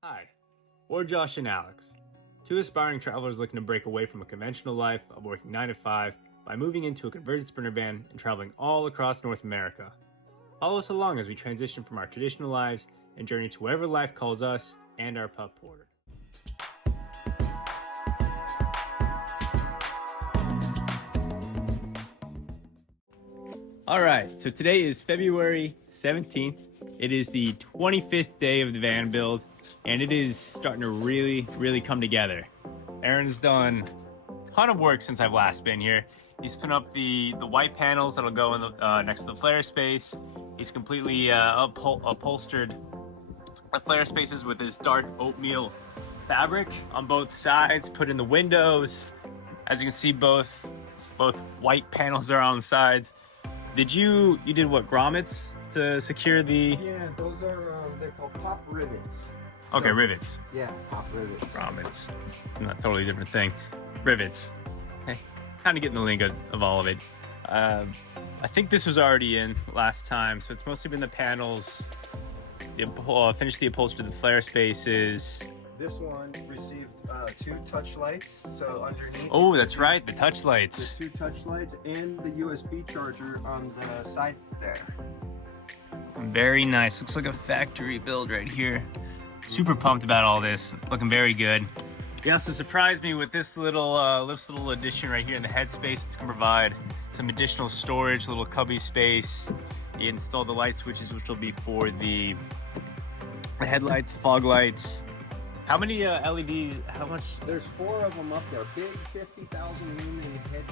Hi, we're Josh and Alex, two aspiring travelers looking to break away from a conventional life of working 9 to 5 by moving into a converted Sprinter van and traveling all across North America. Follow us along as we transition from our traditional lives and journey to wherever life calls us and our pup porter. All right, so today is February 17th. It is the 25th day of the van build, and it is starting to really come together. Aaron's done a ton of work since I've last been here. He's put up the white panels that'll go in the next to the flare space. He's completely upholstered the flare spaces with this dark oatmeal fabric on both sides, put in the windows. As you can see, both white panels are on the sides. You did what, grommets to secure the... Yeah, those are, they're called pop rivets. Okay, rivets. Yeah, pop rivets. Grommets. It's not a totally different thing. Rivets. Hey, kind of getting the lingo of all of it. I think this was already in last time, so it's mostly been the panels. Finished the upholstery of the flare spaces. This one received 2 touch lights, so underneath. Oh, that's right, the touch lights. The 2 touch lights and the USB charger on the side there. Very nice. Looks like a factory build right here. Super pumped about all this. Looking very good. He also surprised me with this little addition right here in the headspace. It's gonna provide some additional storage, a little cubby space. He installed the light switches, which will be for the headlights, fog lights. How many LED? How much? There's 4 of them up there. Big 50,000 lumen head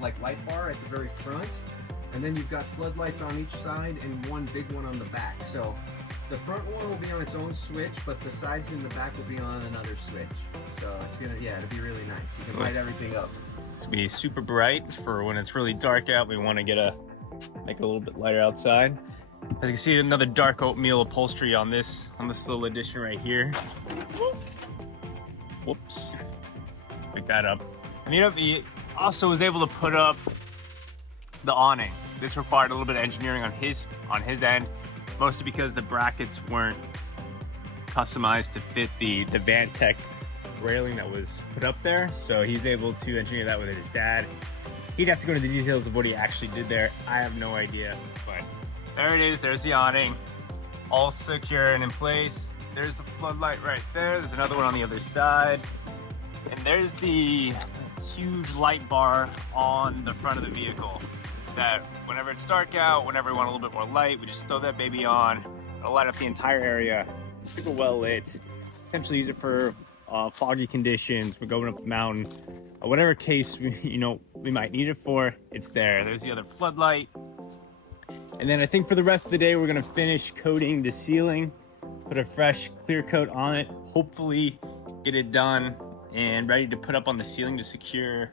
like light bar at the very front, and then you've got floodlights on each side and one big one on the back. So the front one will be on its own switch, but the sides and the back will be on another switch. So it's gonna, yeah, it'll be really nice. You can light everything up. It's gonna be super bright for when it's really dark out. We want to make it a little bit lighter outside. As you can see, another dark oatmeal upholstery on this little addition right here. Whoops. Pick that up. And he also was able to put up the awning. This required a little bit of engineering on his end, mostly because the brackets weren't customized to fit the Vantech railing that was put up there. So he's able to engineer that with his dad. He'd have to go into the details of what he actually did there. I have no idea, but there it is. There's the awning, all secure and in place. There's the floodlight right there. There's another one on the other side. And there's the huge light bar on the front of the vehicle that whenever it's dark out, whenever we want a little bit more light, we just throw that baby on. It'll light up the entire area. Super well lit. Potentially use it for foggy conditions. We're going up the mountain. Whatever case we might need it for, it's there. There's the other floodlight. And then I think for the rest of the day, we're gonna finish coating the ceiling, put a fresh clear coat on it, hopefully get it done and ready to put up on the ceiling to secure.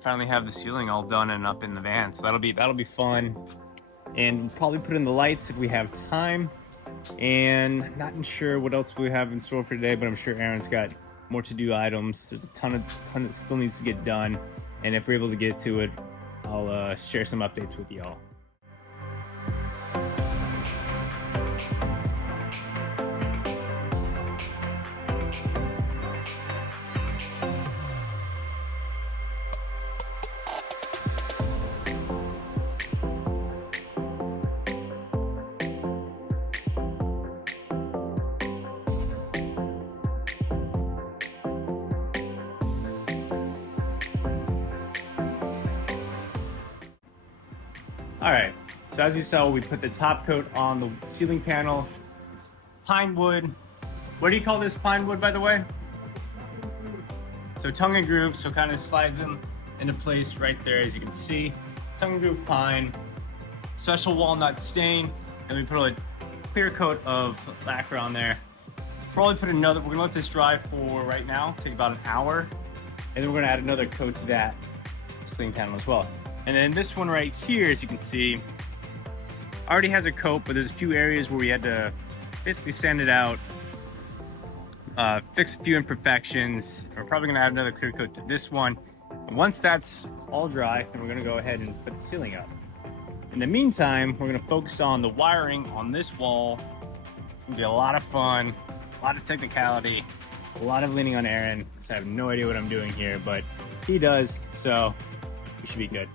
Finally have the ceiling all done and up in the van. So that'll be fun. And we'll probably put in the lights if we have time. And not sure what else we have in store for today, but I'm sure Aaron's got more to-do items. There's a ton that still needs to get done. And if we're able to get to it, I'll share some updates with y'all. All right, so as you saw, we put the top coat on the ceiling panel. It's pine wood. What do you call this pine wood, by the way? So tongue and groove, so kind of slides into place right there, as you can see. Tongue and groove pine, special walnut stain, and we put a clear coat of lacquer on there. Probably put we're gonna let this dry for right now, take about an hour, and then we're gonna add another coat to that ceiling panel as well. And then this one right here, as you can see, already has a coat, but there's a few areas where we had to basically sand it out, fix a few imperfections. We're probably gonna add another clear coat to this one. And once that's all dry, then we're gonna go ahead and put the ceiling up. In the meantime, we're gonna focus on the wiring on this wall. It's gonna be a lot of fun, lot of technicality, a lot of leaning on Aaron, because I have no idea what I'm doing here, but he does, so we should be good.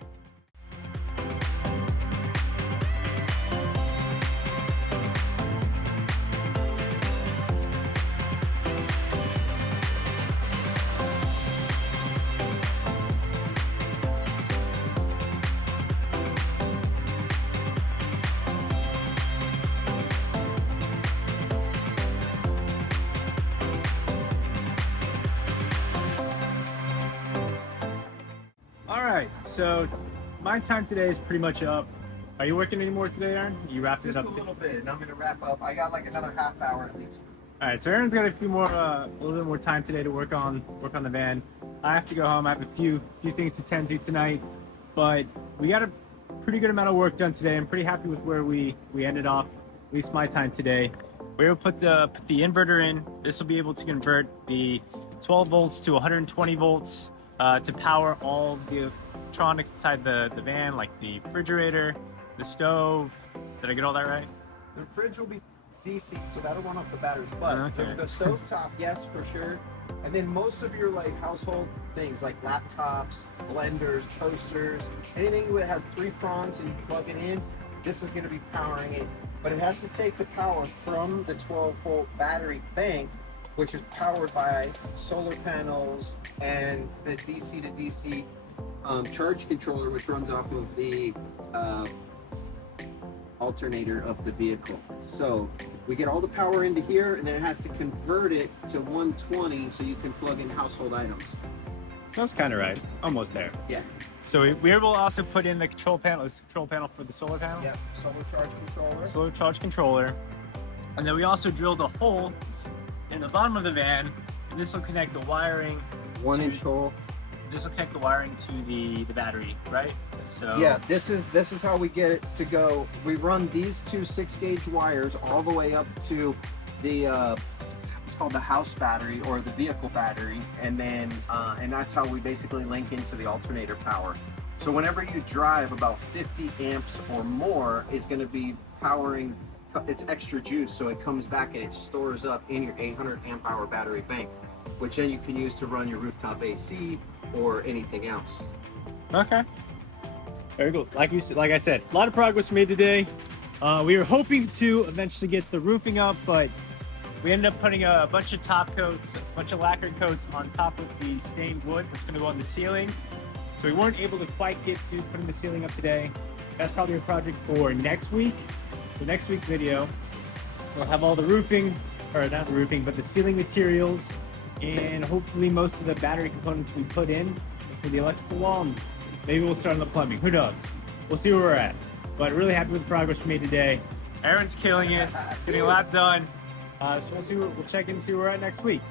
All right, so my time today is pretty much up. Are you working anymore today, Aaron? You wrapped it Just up? a little bit, and I'm gonna wrap up. I got like another half hour at least. All right, so Aaron's got a little bit more time today to work on the van. I have to go home. I have a few things to tend to tonight, but we got a pretty good amount of work done today. I'm pretty happy with where we ended off, at least my time today. We were able to put the inverter in. This will be able to convert the 12 volts to 120 volts to power all the electronics inside the van, like the refrigerator, the stove. Did I get all that right? The fridge will be DC, so that'll run off the batteries. But Okay. the stove top, yes, for sure. And then most of your like household things like laptops, blenders, toasters, anything that has 3 prongs and you plug it in, this is going to be powering it. But it has to take the power from the 12-volt battery bank, which is powered by solar panels and the DC to DC charge controller, which runs off of the alternator of the vehicle. So we get all the power into here, and then it has to convert it to 120 so you can plug in household items. That's kind of right. Almost there. Yeah. So we were able to also put in the control panel, this control panel for the solar panel. Yep. Solar charge controller. Solar charge controller. And then we also drilled a hole in the bottom of the van, and this will connect the wiring. 1-inch hole. This will connect the wiring to the battery, right? So Yeah, this is how we get it to go. We run these 2 6-gauge wires all the way up to the it's called the house battery or the vehicle battery, and then and that's how we basically link into the alternator power. So whenever you drive, about 50 amps or more is going to be powering. It's extra juice, so it comes back and it stores up in your 800 amp hour battery bank, which then you can use to run your rooftop AC or anything else. Okay. Very good. Like I said, a lot of progress made today. We were hoping to eventually get the roofing up, but we ended up putting a bunch of top coats, a bunch of lacquer coats on top of the stained wood that's going to go on the ceiling. So we weren't able to quite get to putting the ceiling up today. That's probably a project for next week. So next week's video, we'll have all the roofing, or not the roofing, but the ceiling materials, and hopefully most of the battery components we put in for the electrical wall. And maybe we'll start on the plumbing. Who knows? We'll see where we're at. But really happy with the progress we made today. Aaron's killing it, getting a lot done. So we'll check in and see where we're at next week.